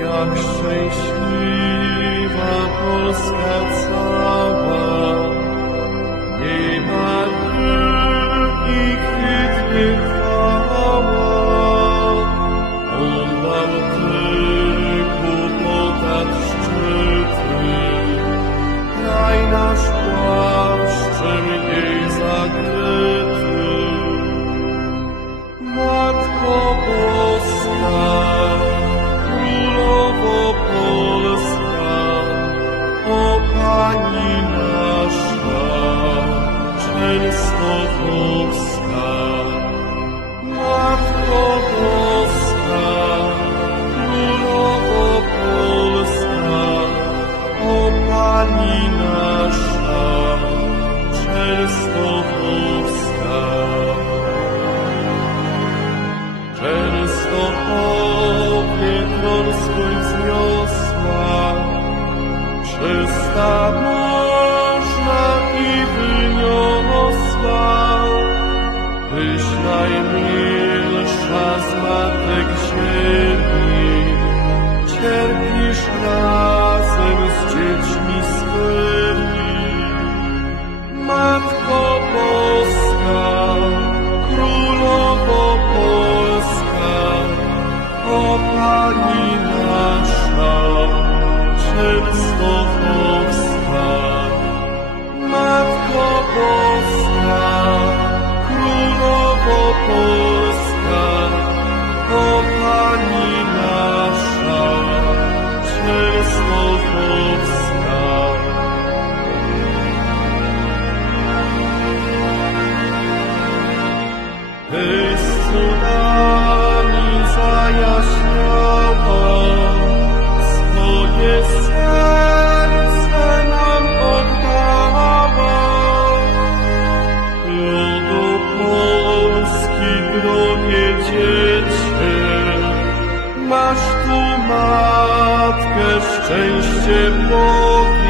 Jak szczęśliwa Polska Częstochowska. Matko matek ziemi, cierpisz razem z dziećmi swymi. Matko Boska, Królowo Polska, o Pani nasza, Częstochowska. Matko Boska, Królowo Polska, masz tu matkę, szczęście Boże.